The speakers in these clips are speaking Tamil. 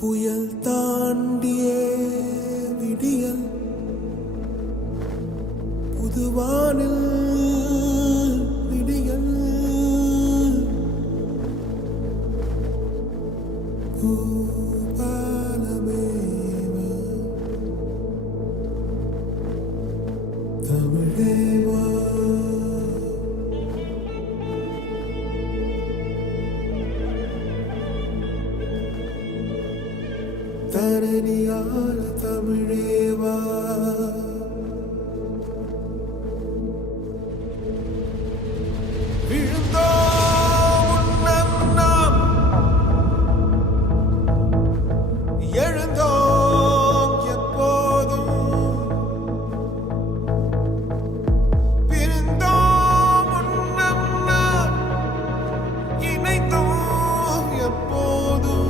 புயல் தாண்டியே விடியல் புதுவானில் விடியல் பூபாலமேவா தமிழேவா தரணியாள தமிழேவா விழுந்தோம் உன்னம் நாம் எழுந்தோம் எப்போதும் பிரிந்தோம் உன்னம் நாம் இணைந்தோம் எப்போதும்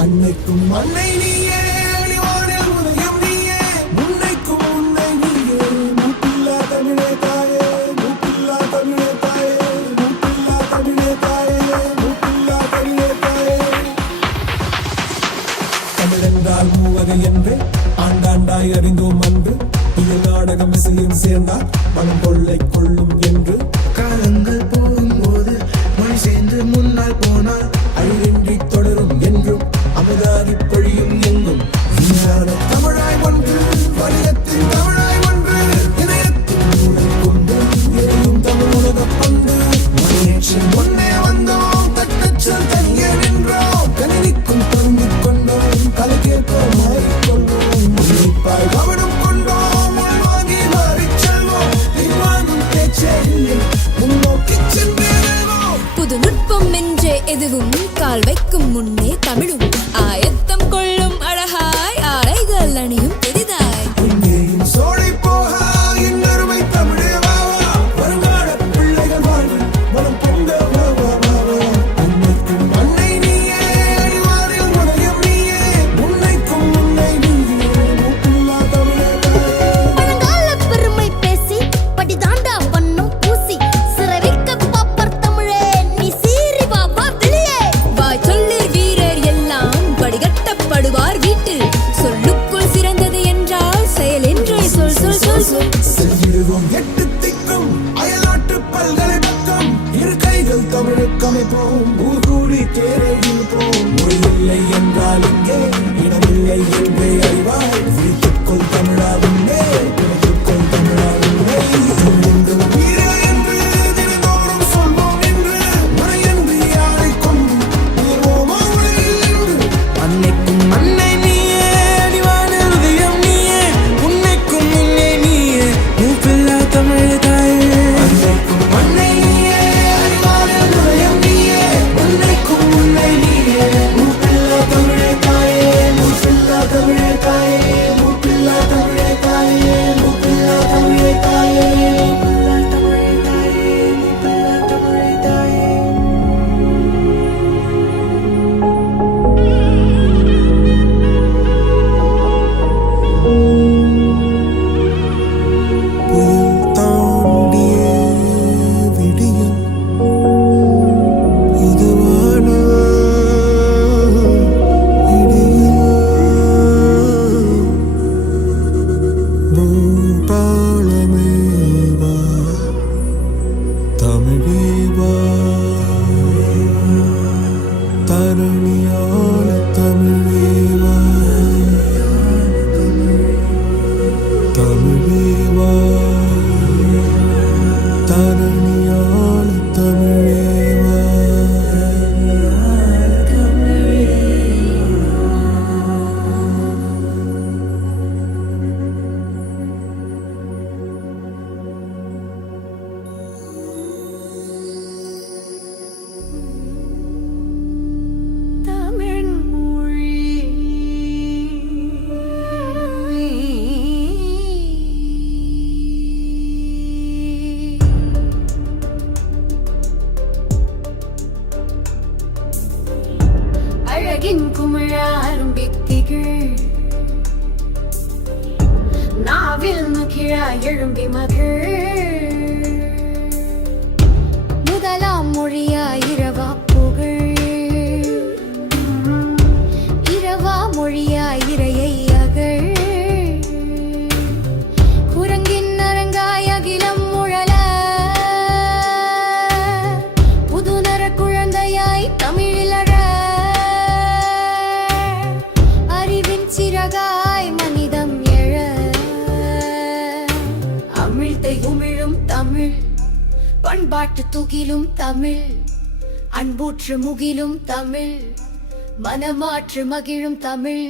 அன்னைக்கும் அன்னை நீயே அடிவானில் உதயம் நீயே முன்னைக்கும் முன்னை நீயே மூப்பில்லா தமிழே தாயே மூப்பில்லா தமிழே தாயே மூப்பில்லா தமிழே தாயே மூப்பில்லா தமிழே தாயே தமிழென்றால் மூவகை என்று ஆண்டாண்டாய் அறிந்தோம் அன்று இதில் நாடகம் இசையும் சேர்ந்தால் மனம் கொள்ளை கொள்ளும் என்று காலங்கள் போகும்போது மொழி சேர்ந்து முன்னால் போனால் அழிவின்றி தொடரும் என்றும் அமுதாகி பொழியும் எங்கும் விஞ்ஞான தமிழாய் ஒன்று வணிகத்தின் தமிழாய் ஒன்று இணையத்தின் ஊழல் கொண்டு எரியும் தமிழ் உலக பந்து மணியேற்றி முன்னே வந்தோம் தட்டச்சல் தனியே நின்றோம் கணினிக்கும் பொருந்திக் கொண்டோம் கலைக்கேற்ப மாறிக்கொண்டோம் உன்னிப்பாய் கவனம் கொண்டோம் உள்வாங்கி மாறிச் செல்வோம் பின்வாங்கும் பேச்சே இல்லை முன்னோக்கிச் சென்றே புது நுட்பம் என்றே எதுவும் கால் வைக்கும் முன்னே தமிழும் ஆயத்தம் கொள்ளும் அழகாய் ஆடைகள் அணியும் பெரிதாய் எங்கேயும் சோழை போகா இன்னொருமை தமிழே வாவா வருங்கால பிள்ளைகள் வாழ்வு மனம் பொங்க வாவா வாவா அன்னைக்கும் அன்னை நீயே அடிவானில் உதயம் நீயே முன்னைக்கும் முன்னை நீயே மூப்பில்லா தமிழே தாயே பழங்கால பெருமை பேசி அமைப்போம் ஊர் கூடி தேரை இழுப்போம் மொழி இல்லை என்றால் இங்கே இடமில்லை என்றே அறிவாய் விழித்துக்கொள் தமிழா உன்னே விழித்துக்கொள் தமிழா உன்னே தமிழெங்கும் வீர என்று தினந்தோறும் சொல்வோம் என்று முறையன்று யாரை கொண்டு உயர்வோமா உலகில் என்று அன்னைக்கும் அன்னை நீயே அடிவானில் இதயம் நீயே உன்னைக்கும் முன்னே நீயே மூப்பில்லா தமிழ் தாயே அன்னைக்கும் அன்னை நீயே அடிவானில் இதயம் நீயே உன்னைக்கும் முன்னே நீயே மூப்பில்லா தமிழ் தாயே மூப்பில்லா தமிழ் தாயே மூப்பில்லா தமிழ் தாயே மூப்பில்லா தமிழ் தாயே மூப்பில்லா தமிழ் தாயே மூப்பில்லா தமிழ் தாயே புயல் தாண்டிய விடியல் புதுவான விடியல் பூபாலமே வா தமிழே வா தரணியால தமிழே வா தமிழே வா தரணியால தமிழே வா தமிழ் மொழி அழகின் குமிழாரும் பித்திகள் நாவில் நுக்கிழா எழும்பி மகள் முதலாம் மொழியா இரவா புகழ் இரவா மொழியா இறையை அகழ் குரங்கின் அரங்காய் அகிலம் முழல புதுநர குழந்தையாய் தமிழிலழ அறிவின் சிறகாய் மனிதம் எழ அமிழ்தை உமிழும் தமிழ் பண்பாட்டு துகிலும் தமிழ் அன்பூற்று முகிலும் தமிழ் மனமாற்று மகிழும் தமிழ்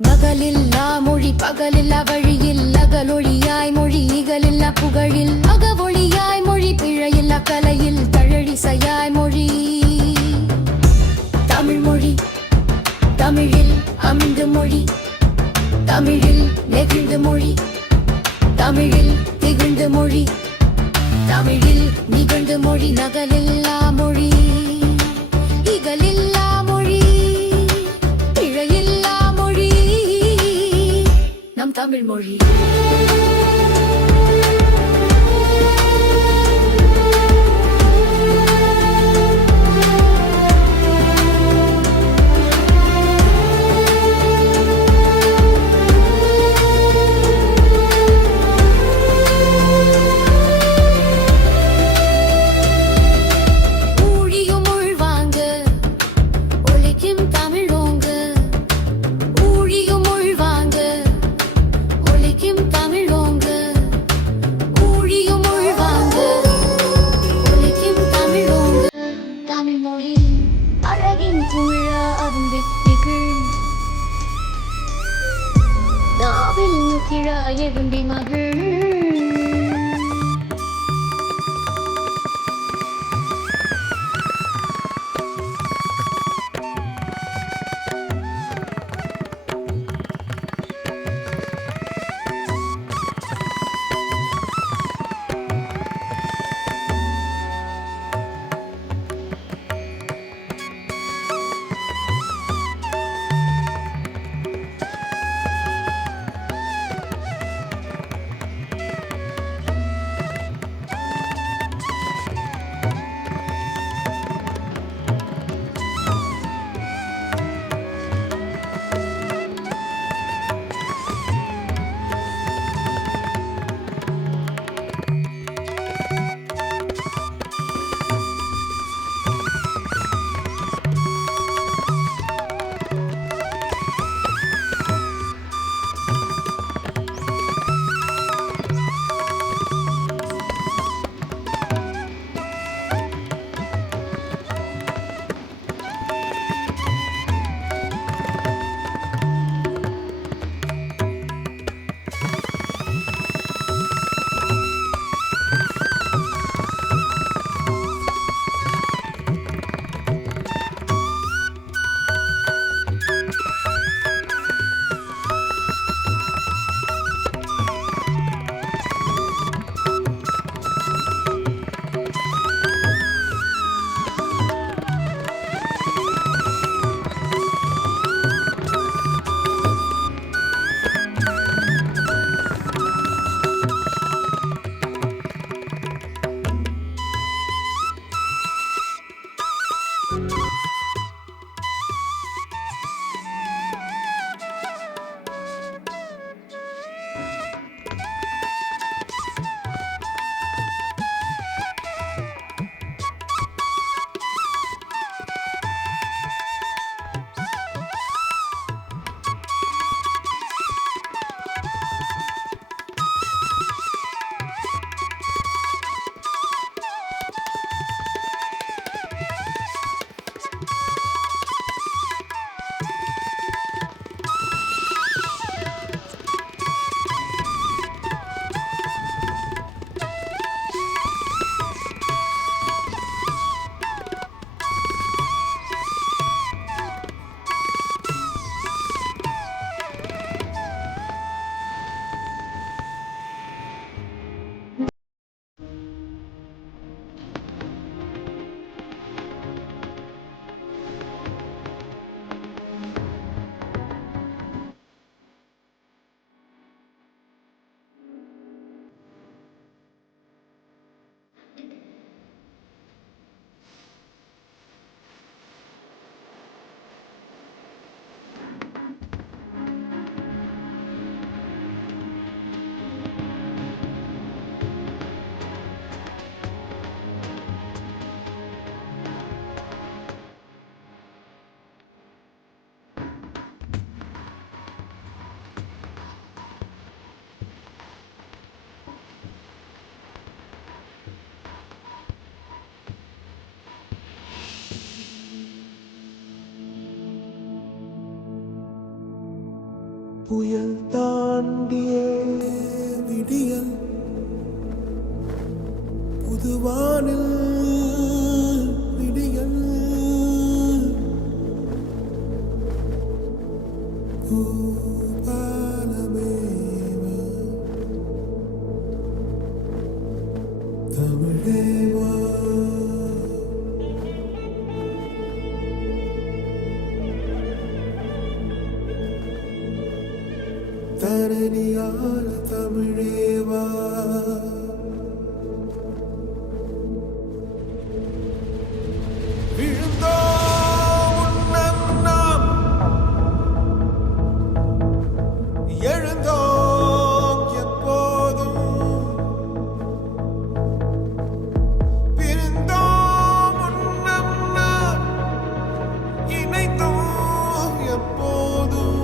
நகலில்லா மொழி பகலில்லா வழியில் அகலொழியாய் மொழி இகலில்லா புகழில் அகவொழியாய் மொழி பிழையில்லா கலையில் தழழிசையாய் மொழி தமிழ் மொழி தமிழில் அமிழ்ந்து மொழி தமிழில் நெகிழ்ந்து மொழி தமிழில் திகழ்ந்து மொழி தமிழில் நிகழ்ந்து மொழி நகலில்லா மொழி இகலில்லா மொழி பிழையில்லா மொழி நம் தமிழ் மொழி ஊழியும் உள்வாங்க ஒலிக்கும் தமிழோங்க ஊழியும் உள்வாங்க ஒலிக்கும் தமிழோங்க ஊழியும் உள்வாங்க ஒலிக்கும் தமிழோங்க தமிழ் மொழி அழகின் குமிழா அரும்பித்திகள் நாவில் நுக்கிழா எழும்பி மகள் புயல் தாண்டிய விடியல் புதுவானில் விடியல் பூபாலமேவ தமிழேவா தரணியால தமிழேவா விழுந்தோம் உன்னம் நாம் எழுந்தோம் எப்போதும் பிரிந்தோம் உன்னம் நாம் இணைந்தோம் எப்போதும்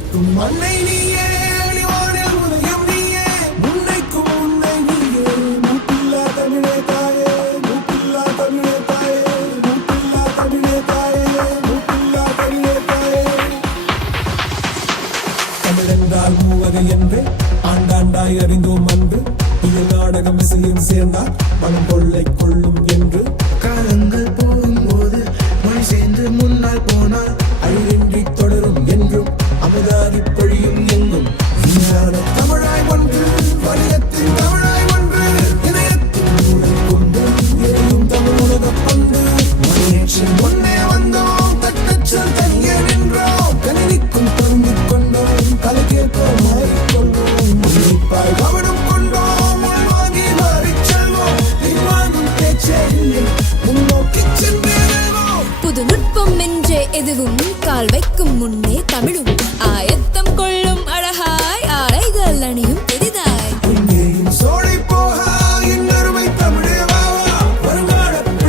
விதைக்கும் மண்ணை நீயே அழிவானில் உதயம் நீயே முன்னைக்கும் முன்னை நீயே மூப்பில்லா தமிழே தாயே மூப்பில்லா தமிழே தாயே மூப்பில்லா தமிழே தாயே மூப்பில்லா தமிழே தாயே தமிழென்றால் மூவகை என்று ஆண்டாண்டாய் அறிந்தோம் அன்று இதில் நாடகம் இசையும் சேர்ந்தால் மனம் கொள்ளை கொள்ளும் என்று காலங்கள் போகும்போது மொழி சேர்ந்து முன்னால் போனால் அழிவின்றி தொடரும் என்றும் அமுதாகி பொழியும் எங்கும் விஞ்ஞான தமிழாய் ஒன்று வணிகத்தின் தமிழாய் ஒன்று இதயத்தின் ஊழல் கொண்டு எரியும் தமிழ் உலக பந்து மணியேற்றின் முன்னே வந்தோம் தட்டச்சல் தனியே நின்றோம் கணினிக்கும் பொருந்திக் கொண்டோம் கலைக்கேற்போம் மாறிக்கொள்வோம் உன்னிப்பாய் கவனம் கொண்டோம் உள்வாங்கி மாறிச் செல்வோம் பின்வாங்கும் பேச்சே இல்லை முன்னோக்கி சென்றே புது நுட்பம் என்றே எதுவும் கால் வைக்கும் முன்னே